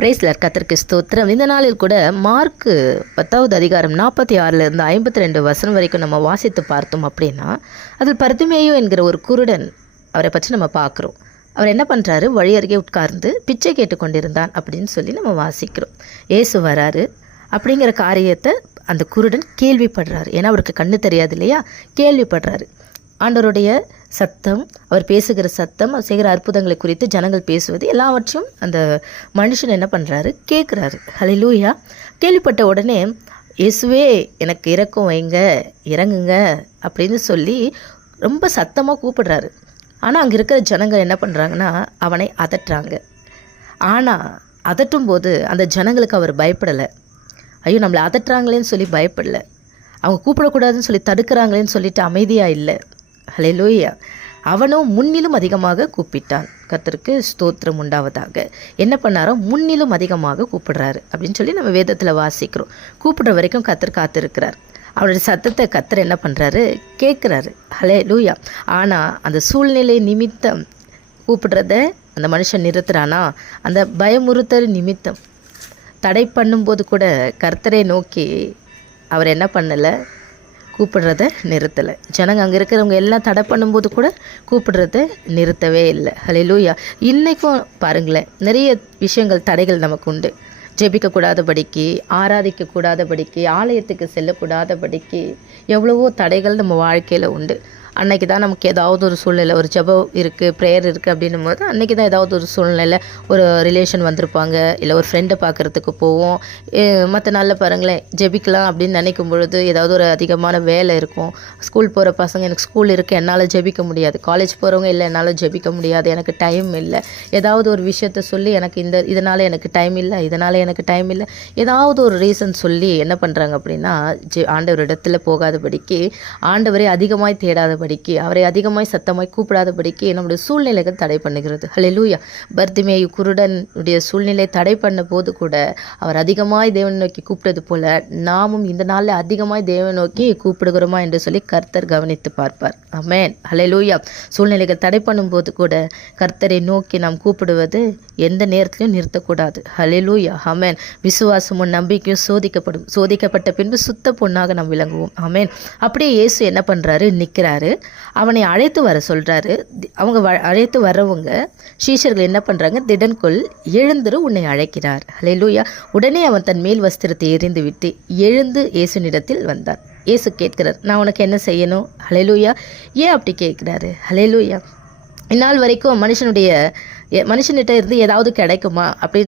பிரைஸ்லர் கர்த்தருக்கு ஸ்தோத்திரம். இந்த நாளில் கூட மார்க்கு 10வது அதிகாரம் 46 52 வசனம் வரைக்கும் நம்ம வாசித்து பார்த்தோம் அப்படின்னா, அதில் பர்திமேயு என்கிற ஒரு குருடன் அவரை பற்றி நம்ம பார்க்குறோம். அவர் என்ன பண்ணுறாரு, வழி அருகே உட்கார்ந்து பிச்சை கேட்டுக்கொண்டிருந்தான் அப்படின்னு சொல்லி நம்ம வாசிக்கிறோம். இயேசு வராரு அப்படிங்கிற காரியத்தை அந்த குருடன் கேள்விப்படுறாரு. ஏன்னா அவருக்கு கண்ணு தெரியாது இல்லையா, கேள்விப்படுறாரு. ஆண்டவருடைய சத்தம், அவர் பேசுகிற சத்தம், அவர் செய்கிற அற்புதங்களை குறித்து ஜனங்கள் பேசுவது எல்லாவற்றையும் அந்த மனுஷன் என்ன பண்ணுறாரு, கேட்குறாரு. ஹல்லேலூயா. கேள்விப்பட்ட உடனே இயேசுவே எனக்கு இரக்கம் வைங்க, இறங்குங்க அப்படின்னு சொல்லி ரொம்ப சத்தமாக கூப்பிடுறாரு. ஆனால் அங்கே இருக்கிற ஜனங்கள் என்ன பண்ணுறாங்கன்னா அவனை அதட்டுறாங்க. ஆனால் அதட்டும் போது அந்த ஜனங்களுக்கு அவர் பயப்படலை. ஐயோ நம்மளை அதட்டுறாங்களேன்னு சொல்லி பயப்படலை. அவங்க கூப்பிடக்கூடாதுன்னு சொல்லி தடுக்கிறாங்களேன்னு சொல்லிட்டு அமைதியாக இல்லை. ஹல்லேலூயா. அவனும் முன்னிலும் அதிகமாக கூப்பிட்டான். கர்த்தருக்கு ஸ்தோத்திரம் உண்டாவதாக. என்ன பண்ணாரோ முன்னிலும் அதிகமாக கூப்பிடுறாரு அப்படின்னு சொல்லி நம்ம வேதத்தில் வாசிக்கிறோம். கூப்பிடுற வரைக்கும் கர்த்தர் காத்திருக்கிறார். அவருடைய சத்தத்தை கர்த்தர் என்ன பண்ணுறாரு, கேட்குறாரு. ஹல்லேலூயா. ஆனால் அந்த சூழ்நிலை நிமித்தம் கூப்பிடுறத அந்த மனுஷன் நிறுத்துறானா, அந்த பயமுறுத்தல் நிமித்தம் தடை பண்ணும்போது கூட கர்த்தரை நோக்கி அவர் என்ன பண்ணலை, கூப்பிடுறத நிறுத்தலை. ஜனங்க அங்கே இருக்கிறவங்க எல்லாம் தடை பண்ணும்போது கூட கூப்பிடுறத நிறுத்தவே இல்லை. ஹல்லேலூயா. இன்றைக்கும் பாருங்களேன், நிறைய விஷயங்கள் தடைகள் நமக்கு உண்டு. ஜெபிக்கக்கூடாதபடிக்கு, ஆராதிக்கக்கூடாதபடிக்கு, ஆலயத்துக்கு செல்லக்கூடாதபடிக்கு எவ்வளவோ தடைகள் நம்ம வாழ்க்கையில் உண்டு. அன்றைக்கி தான் நமக்கு ஏதாவது ஒரு சூழ்நிலை, ஒரு ஜெபம் இருக்குது, ப்ரேயர் இருக்குது அப்படின்னும் போது அன்றைக்கி தான் ஏதாவது ஒரு சூழ்நிலை, ஒரு ரிலேஷன் வந்திருப்பாங்க, இல்லை ஒரு ஃப்ரெண்டை பார்க்குறதுக்கு போவோம். மற்ற நாளில் பாருங்களேன், ஜெபிக்கலாம் அப்படின்னு நினைக்கும் பொழுது ஏதாவது ஒரு அதிகமான வேலை இருக்கும். ஸ்கூல் போகிற பசங்க, எனக்கு ஸ்கூல் இருக்குது என்னால் ஜெபிக்க முடியாது. காலேஜ் போகிறவங்க, இல்லை என்னால் ஜெபிக்க முடியாது, எனக்கு டைம் இல்லை. ஏதாவது ஒரு விஷயத்த சொல்லி எனக்கு இதனால் எனக்கு டைம் இல்லை, இதனால் எனக்கு டைம் இல்லை, ஏதாவது ஒரு ரீசன் சொல்லி என்ன பண்ணுறாங்க அப்படின்னா ஆண்டவர் இடத்துல போகாதபடிக்கு, ஆண்டவரை அதிகமாய் தேடாதபடிக்கு, அவரை அதிகமாய் சத்தமாய் கூப்பிடாதபடிக்கு நம்முடைய சூழ்நிலைகள் தடை பண்ணுகிறது. ஹல்லேலூயா. பர்திமேயு குருடனுடைய சூழ்நிலை தடை பண்ண போது கூட அவர் அதிகமாய் தேவனை நோக்கி கூப்பிட்டது போல நாமும் இந்த நாளில் அதிகமாய் தேவனை நோக்கி கூப்பிடுகிறோமா என்று சொல்லி கர்த்தர் கவனித்து பார்ப்பார். ஆமென். ஹல்லேலூயா. சூழ்நிலைகள் தடை பண்ணும்போது கூட கர்த்தரை நோக்கி நாம் கூப்பிடுவது எந்த நேரத்திலையும் நிறுத்தக்கூடாது. ஹல்லேலூயா. ஆமென். விசுவாசமும் நம்பிக்கையும் சோதிக்கப்படும். சோதிக்கப்பட்ட பின்பு சுத்த பொண்ணாக நாம் விளங்குவோம். ஆமென். அப்படியே இயேசு என்ன பண்ணுறாரு, நிற்கிறாரு. அவனை அழைத்து வர சொல்கிறாரு. அவங்க அழைத்து வரவங்க சீஷர்கள் என்ன பண்ணுறாங்க, திடன்கொள், எழுந்திரு, உன்னை அழைக்கிறார். ஹல்லேலூயா. உடனே அவன் தன் மேல் வஸ்திரத்தை எறிந்து விட்டு எழுந்து இயேசுனிடத்தில் வந்தான். இயேசு கேட்கிறார், நான் உனக்கு என்ன செய்யணும்? ஹல்லேலூயா. ஏன் அப்படி கேட்குறாரு? ஹல்லேலூயா. இந்நாள் வரைக்கும் மனுஷன்கிட்ட இருந்து ஏதாவது கிடைக்குமா அப்படின்னு